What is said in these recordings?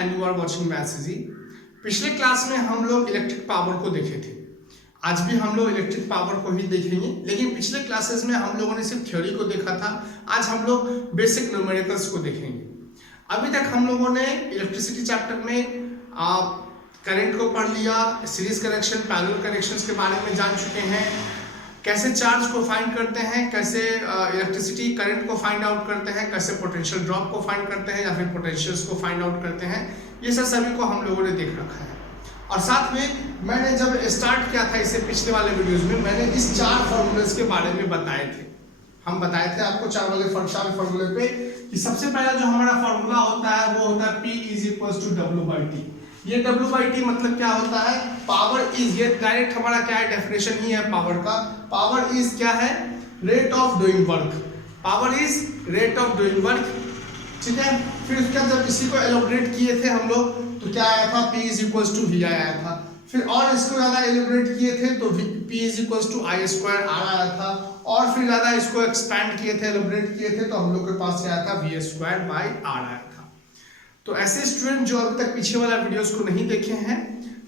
And you are watching maths easy. पिछले class में हम लोग इलेक्ट्रिक पावर को देखे थे, आज भी हम लोग इलेक्ट्रिक पावर को ही देखेंगे, लेकिन पिछले क्लासेस में हम लोगों ने सिर्फ थ्योरी को देखा था। आज हम लोग बेसिक न्यूमेरिकल्स को देखेंगे। अभी तक हम लोगों ने इलेक्ट्रिसिटी चैप्टर में करंट को पढ़ लिया, सीरीज कनेक्शन, पैरेलल कनेक्शंस के बारे में जान चुके हैं, कैसे चार्ज को फाइंड करते हैं, कैसे इलेक्ट्रिसिटी करंट को फाइंड आउट करते हैं, कैसे पोटेंशियल ड्रॉप को फाइंड करते हैं या फिर पोटेंशियल्स को फाइंड आउट करते हैं। ये सब सभी को हम लोगों ने देख रखा है। और साथ में मैंने जब स्टार्ट किया था इससे पिछले वाले वीडियोस में, मैंने इस चार फॉर्मूलेस के बारे में बताए थे। हम बताए थे आपको चार फॉर्मूले पे कि सबसे पहला जो हमारा फॉर्मूला होता है वो होता है P = W/T। ये W/T मतलब क्या होता है? पावर इज, ये डायरेक्ट हमारा क्या है, डेफिनेशन ही है पावर का। पावर इज क्या है? Rate of doing work. Power is rate of doing work, ठीक है। फिर उसके बाद जब इसी को एलोबरेट किए थे हम लोग तो क्या आया था? P = V आया था। फिर और इसको ज्यादा एलोबरेट किए थे तो P = I² R आया था। और फिर ज्यादा इसको एक्सपैंड किए थे, एलोबरेट किए थे तो हम लोग के पास क्या आया था? V² R आया था। तो ऐसे स्टूडेंट जो अभी तक पीछे वाला वीडियोस को नहीं देखे हैं,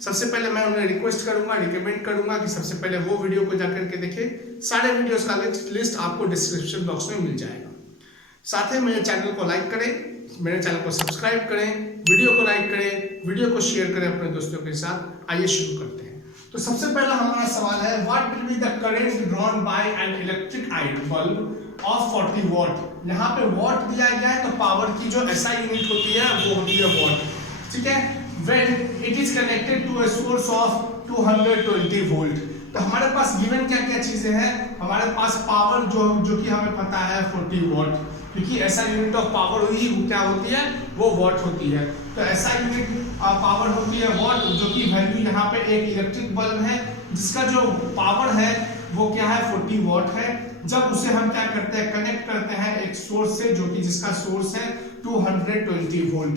सबसे पहले मैं उन्हें रिक्वेस्ट करूंगा, रिकमेंड करूंगा कि सबसे पहले वो वीडियो को जाकर के देखें। सारे वीडियोस का लिस्ट आपको डिस्क्रिप्शन बॉक्स में मिल जाएगा। साथ ही मेरे चैनल को लाइक करें, मेरे चैनल को सब्सक्राइब करें, वीडियो को लाइक करें, वीडियो को शेयर करें अपने दोस्तों के साथ। आइए शुरू करते हैं। तो सबसे पहला हमारा सवाल है, what will be the current drawn by an electric ion bulb of 40 what. यहाँ पे वॉट दिया गया है तो पावर की जो SI यूनिट होती है वो होती है वॉट, ठीक है। When it is connected to a source of 220 volt. तो हमारे पास गिवन क्या क्या चीजें हैं? हमारे पास पावर जो कि हमें पता है 40 वॉट, क्योंकि SI यूनिट ऑफ पावर हुई क्या होती है? वो वॉट होती है। तो SI यूनिट पावर होती है वॉट, जो कि वैल्यू यहाँ पे एक इलेक्ट्रिक बल्ब है जिसका जो पावर है वो क्या है? 40 वॉट है। जब उसे हम क्या करते हैं? कनेक्ट करते हैं एक सोर्स से, जो कि जिसका सोर्स है 220 वोल्ट।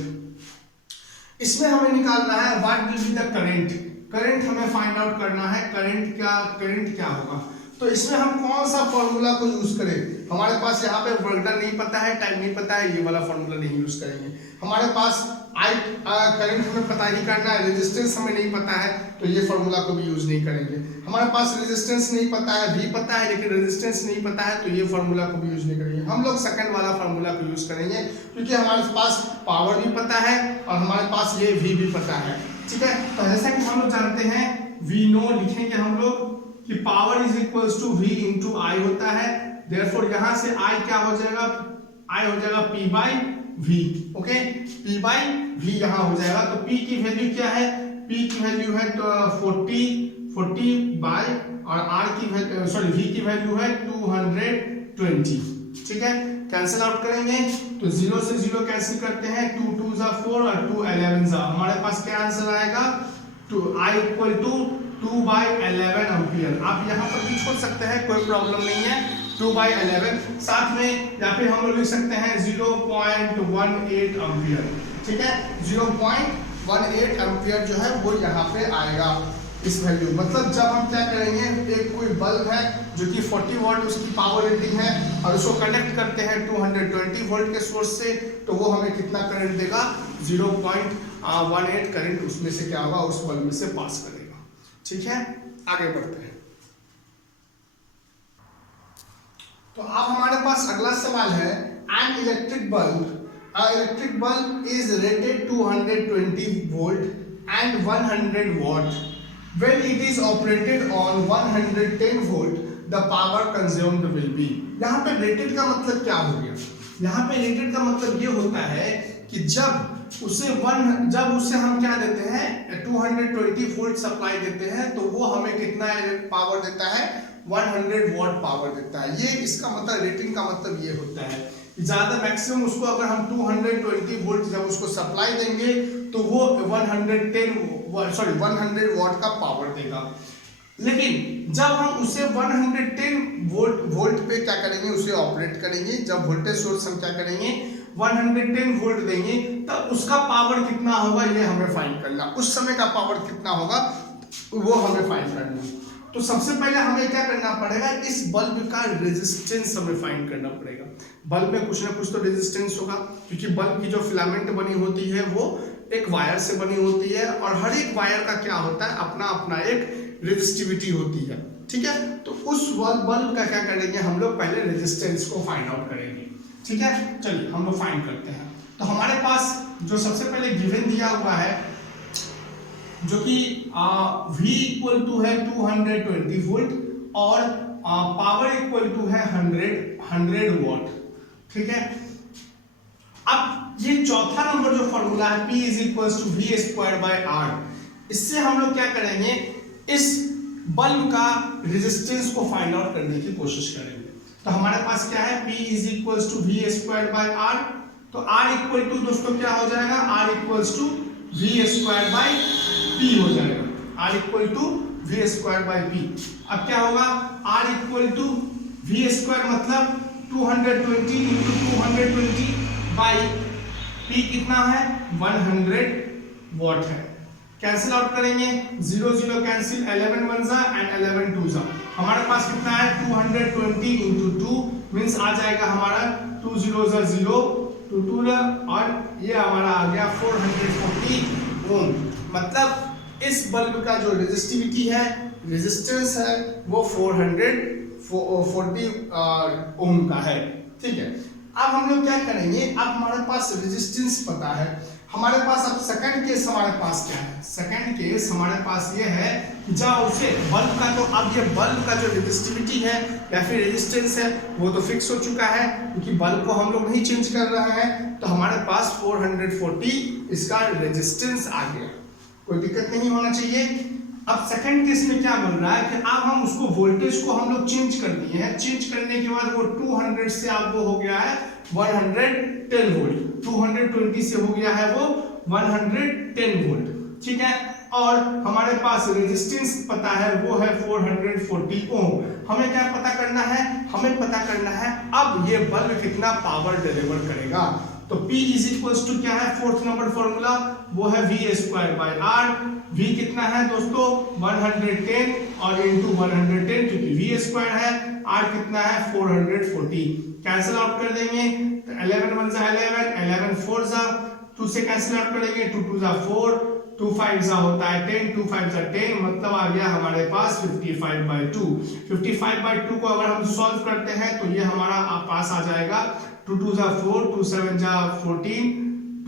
इसमें हमें निकालना है what will be the current. Current हमें फाइंड आउट करना है। करंट क्या होगा? तो इसमें हम कौन सा फॉर्मूला को यूज करें? हमारे पास यहाँ पे वोल्टेज नहीं पता है, टाइम नहीं पता है, ये वाला फॉर्मूला नहीं यूज करेंगे। हमारे पास करंट हमें पता ही करना है, रेजिस्टेंस हमें नहीं पता है तो ये फॉर्मूला को भी यूज नहीं करेंगे। हमारे पास रेजिस्टेंस नहीं पता है, भी पता है लेकिन रेजिस्टेंस नहीं पता है तो ये फॉर्मूला को भी यूज नहीं करेंगे। हम लोग सेकंड वाला फॉर्मूला को यूज करेंगे, क्योंकि हमारे पास पावर भी पता है और हमारे पास ये V भी पता है, ठीक है। तो जैसा कि हम लोग जानते हैं, वी नो लिखेंगे हम लोग कि power is equal to V into I होता है। देयरफॉर यहां से I क्या हो जाएगा? I हो जाएगा P/V, ओके। P/V यहां हो जाएगा। तो P की वैल्यू क्या है? P की वैल्यू है तो 40 बाय, और R की वैल्यू V की वैल्यू है 220, ठीक है। कैंसिल आउट करेंगे तो 0 से 0 कैंसिल करते हैं, 2 2 4 और 2 11 हमारे पास क्या आंसर आएगा? I = 2/11 ampere. आप यहाँ पर भी छोड़ सकते हैं, कोई प्रॉब्लम नहीं है। 2/11 साथ में या फिर हम लोग लिख सकते हैं 0.18 एम्पियर, ठीक है। 0.18 एम्पियर जो है वो यहाँ पे आएगा इस वैल्यू। मतलब जब हम क्या करेंगे, एक कोई बल्ब है जो कि 40 वॉट उसकी पावर रेटिंग है और उसको कनेक्ट करते हैं 220 वोल्ट के सोर्स से, तो वो हमें कितना करंट देगा? 0.18 करंट उसमें से क्या होगा? उस बल्ब में से पास करेगा, ठीक है। आगे बढ़ते हैं। तो अब हमारे पास अगला सवाल है, an electric bulb is rated 220 volt and 100 what. When it is operated on 110 volt, the power consumed will be। यहाँ पे रेटेड का मतलब क्या हो गया? यहाँ पे रेटेड का मतलब ये होता है कि जब उसे हम क्या देते हैं? 220 वोल्ट सप्लाई देते हैं तो वो हमें कितना पावर देता है? 100 वॉट पावर देता है। ये इसका मतलब, रेटिंग का मतलब ये होता है ज्यादा मैक्सिमम उसको अगर हम 220 वोल्ट जब उसको सप्लाई देंगे तो वो 100 वॉट का पावर देगा। लेकिन जब हम उसे 110 वोल्ट पे क्या करेंगे? उसे ऑपरेट करेंगे। जब वोल्टेज सोर्स हम क्या करेंगे? 110 वोल्ट देंगे, तब उसका पावर कितना होगा ये हमें फाइंड करना। उस समय का पावर कितना होगा वो हमें फाइंड करना। तो सबसे पहले हमें क्या करना पड़ेगा? इस बल्ब का रेजिस्टेंस हमें फाइंड करना पड़ेगा। बल्ब में कुछ ना कुछ तो रेजिस्टेंस होगा, क्योंकि बल्ब की जो फिलामेंट बनी होती है वो एक वायर से बनी होती है और हर एक वायर का क्या होता है, अपना अपना एक रेजिस्टिविटी होती है। ठीक है, तो उस बल्ब का क्या करेंगे हम लोग, पहले रेजिस्टेंस को फाइंड आउट करेंगे। ठीक है, चलिए हम लोग फाइंड करते हैं। तो हमारे पास जो सबसे पहले गिवन दिया हुआ है जो कि V इक्वल टू है 220 वोल्ट और पावर इक्वल टू है 100 वॉट। ठीक है, अब ये चौथा नंबर जो फॉर्मूला है P is equal to V square by R, इससे हम लोग क्या करेंगे, इस बल्ब का रेजिस्टेंस को फाइंड आउट करने की कोशिश करेंगे। तो हमारे पास क्या है, P is equal to V square by R, तो R इक्वल टू दोस्तों क्या हो जाएगा, R equal to V square by P हो जाएगा, R equal to V square by P। अब क्या होगा, R equal to V square मतलब 220 इंटू 220 बाई P कितना है 100 वॉट है। कैंसिल आउट करेंगे, 0 0 कैंसिल, 11 1 जा एंड 11 2 जा। हमारे पास कितना है 220 इंटू 2 मीन्स आ जाएगा हमारा 2 0 जा 0 2 2 और ये हमारा आ गया 440 ओम। मतलब इस बल्ब का जो रेजिस्टिविटी है, रेजिस्टेंस है, वो 440 ओम का है। ठीक है, अब हम लोग क्या करेंगे, अब हमारे पास रेजिस्टेंस पता है, हमारे पास अब सेकंड केस हमारे पास क्या है, सेकंड केस हमारे पास ये है कि जब उसे बल्ब का, तो अब ये बल्ब का जो रेजिस्टिविटी है या फिर रेजिस्टेंस है वो तो फिक्स हो चुका है क्योंकि बल्ब को हम लोग नहीं चेंज कर रहे हैं, तो हमारे पास 440 इसका रेजिस्टेंस आ गया, कोई दिक्कत नहीं होना चाहिए। अब सेकंड केस में क्या बोल रहा है कि अब हम उसको वोल्टेज को हम लोग चेंज कर दिए हैं, चेंज करने के बाद वो 200 से अब वो हो गया है 110 वोल्ट, 220 से हो गया है वो 110 वोल्ट। ठीक है, और हमारे पास रेजिस्टेंस पता है वो है 440 ओम। हमें क्या पता करना है, हमें पता करना है अब ये बल्ब कितना पावर डिलीवर करेगा। तो P इज इक्वल्स टू क्या है, फोर्थ नंबर फॉर्मूला वो है V square by R। V कितना है दोस्तों 110 और इंटू 110 क्योंकि V स्क्वायर है, R कितना है 440। कैंसिल आउट कर देंगे तो 11 1 जा 11, 11 4 जा, 2 से कैंसिल आउट करेंगे, 2 2 जा 4, 2 5 जा होता है 10, 2 5 जा 10, मतलब आ गया हमारे पास 55/2। 55/2 को अगर हम सॉल्व करते हैं तो ये हमारा पास आ जाएगा 2 2 जा 4, 2 7 जा 14,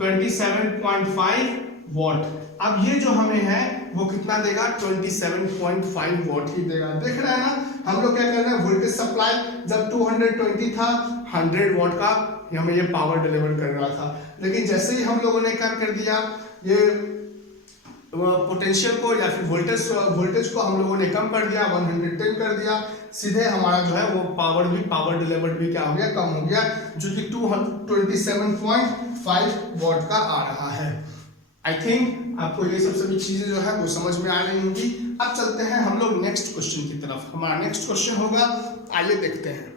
27.5 वॉट। अब ये जो हमें है वो कितना देगा, 27.5 वॉट ही देगा। देख रहे हैं ना, हम लोग क्या कर रहे हैं, वोल्टेज सप्लाई जब 220 था 100 वॉट का हमें ये पावर डिलीवर कर रहा था, लेकिन जैसे ही हम लोगों ने क्या कर दिया, ये पोटेंशियल को या फिर वोल्टेज को हम लोगों ने कम कर दिया, 110 कर दिया, सीधे हमारा जो है वो पावर डिलीवर्ड भी क्या हो गया, कम हो गया, जो कि 27.5 वॉट का आ रहा है। आई थिंक आपको ये सब सभी चीजें जो है वो समझ में आ रही होंगी। अब चलते हैं हम लोग नेक्स्ट क्वेश्चन की तरफ। हमारा नेक्स्ट क्वेश्चन होगा, आइए देखते हैं।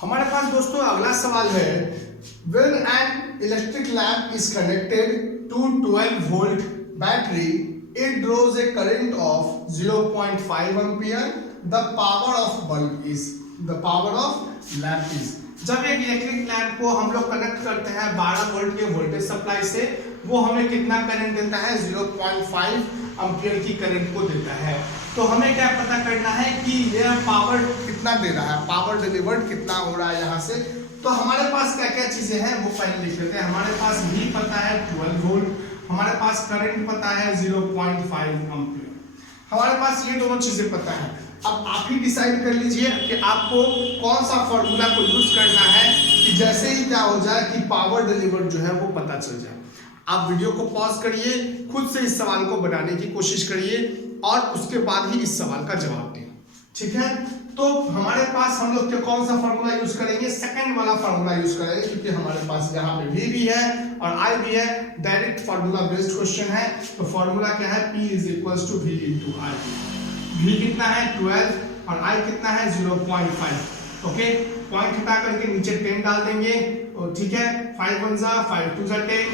हमारे पास दोस्तों अगला सवाल है, when an electric lamp is connected to 12 volt battery, it draws a current of 0.5 ampere, the power of lamp is। जब एक इलेक्ट्रिक लैंप को हम लोग कनेक्ट करते हैं 12 वोल्ट के वोल्टेज सप्लाई से, वो हमें कितना करंट देता है, 0.5 एम्पियर की करंट को देता है। तो हमें क्या पता करना है कि यह पावर कितना दे रहा है, पावर डिलीवर्ड कितना हो रहा है यहाँ से। तो हमारे पास क्या क्या चीजें हैं वो पहले लिख लेते हैं। हमारे पास V पता है 12 वोल्ट, हमारे पास करंट पता है 0.5 एम्पियर, हमारे पास ये दोनों चीजें पता है। अब आप ही डिसाइड कर लीजिए कि आपको कौन सा फॉर्मूला को यूज करना है कि जैसे ही क्या हो जाए कि पावर डिलीवर्ड जो है वो पता चल जाए। आप वीडियो को पॉज करिए, खुद से इस सवाल को बनाने की कोशिश करिए और उसके बाद ही इस सवाल का जवाब दें। ठीक है, तो हमारे पास हम लोग कौन सा फॉर्मूला यूज करेंगे, सेकंड वाला फॉर्मूला यूज करेंगे, क्योंकि हमारे पास यहाँ पे V भी है और I भी है, डायरेक्ट फॉर्मूला बेस्ड क्वेश्चन है। तो फॉर्मूला क्या है, P is equal to V into I। V कितना है 12 और I कितना है 0.5। ओके, पॉइंट हटा करके नीचे 10 डाल देंगे, ठीक है, 5 1 जा 5 2 जा 10,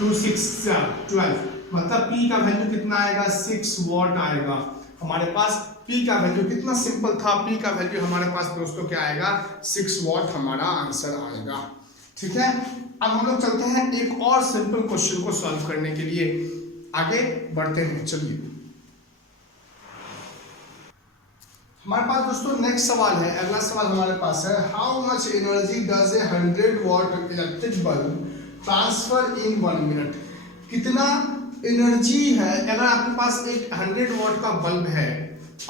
2 6 जा 12, मतलब P का वैल्यू कितना आएगा, 6 वॉट आएगा। हमारे पास P का वैल्यू कितना सिंपल था, P का वैल्यू हमारे पास दोस्तों क्या आएगा, 6 वॉट हमारा आंसर आएगा। ठीक है, अब हम लोग चलते हैं एक और सिंपल क्वेश्चन को सॉल्व करने के लिए, आगे बढ़ते हैं। चलिए हमारे पास दोस्तों नेक्स्ट सवाल है, अगला सवाल हमारे पास है, how much energy does a 100 what electric bulb transfer in 1 minute. कितना एनर्जी है, अगर आपके पास एक 100 वॉट का बल्ब है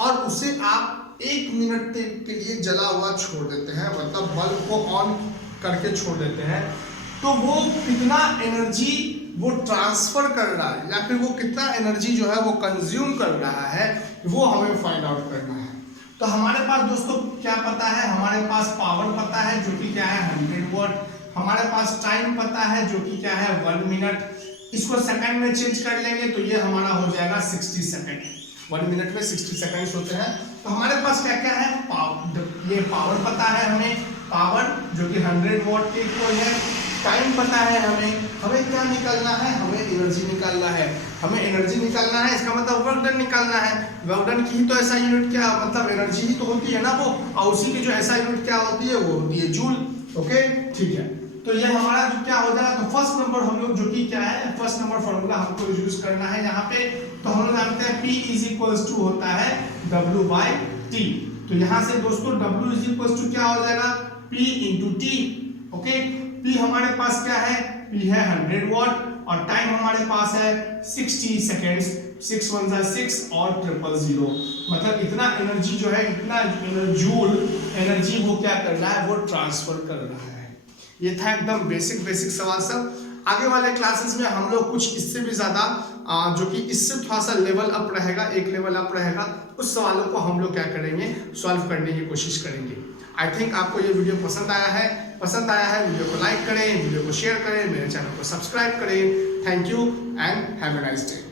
और उसे आप 1 मिनट के लिए जला हुआ छोड़ देते हैं, मतलब बल्ब को ऑन करके छोड़ देते हैं, तो वो कितना एनर्जी वो ट्रांसफर कर रहा है या फिर वो कितना एनर्जी जो है वो कंज्यूम कर रहा है, वो हमें फाइंड आउट करना है। तो हमारे पास दोस्तों क्या पता है, हमारे पास पावर पता है जो कि क्या है 100 वॉट, हमारे पास टाइम पता है जो कि क्या है 1 मिनट, इसको सेकंड में चेंज कर लेंगे तो ये हमारा हो जाएगा 60 सेकंड। 1 मिनट में 60 सेकंड्स होते हैं। तो हमारे पास क्या क्या है, ये पावर पता है हमें, पावर जो कि 100 वॉट के इक्वल है, टाइम पता है हमें क्या निकालना है, हमें एनर्जी निकालना है, हमें एनर्जी निकालना है, इसका मतलब वर्क डन निकालना है। वर्क डन की ही तो ऐसा यूनिट क्या मतलब एनर्जी ही तो होती है ना वो, और उसी की जो ऐसा यूनिट क्या होती है वो होती है जूल। ओके ठीक है, तो ये हमारा जो क्या हो जाएगा, तो फर्स्ट नंबर हम लोग जो कि क्या है, फर्स्ट नंबर फॉर्मूला हमको यूज करना है यहाँ पे। तो हम लोग जानते हैं P इज इक्वल्स टू होता है W बाई T। तो यहाँ से दोस्तों W इज इक्वल्स टू क्या हो जाएगा, P into T। Okay, P हमारे पास क्या है, P है 100 वॉट और टाइम हमारे पास है 60 सेकेंड्स, 6 1 जा 6 और 000, मतलब इतना एनर्जी जो है, इतना जूल एनर्जी वो क्या कर रहा है, वो ट्रांसफर कर रहा है। ये था एकदम बेसिक सवाल सब। आगे वाले क्लासेस में हम लोग कुछ इससे भी ज्यादा जो कि इससे थोड़ा सा लेवल अप रहेगा, एक लेवल अप रहेगा, उस सवालों को हम लोग क्या करेंगे, सॉल्व करने की कोशिश करेंगे। आई थिंक आपको ये वीडियो पसंद आया है, वीडियो को लाइक करें, वीडियो को शेयर करें, मेरे चैनल को सब्सक्राइब करें। Thank you and have a nice day.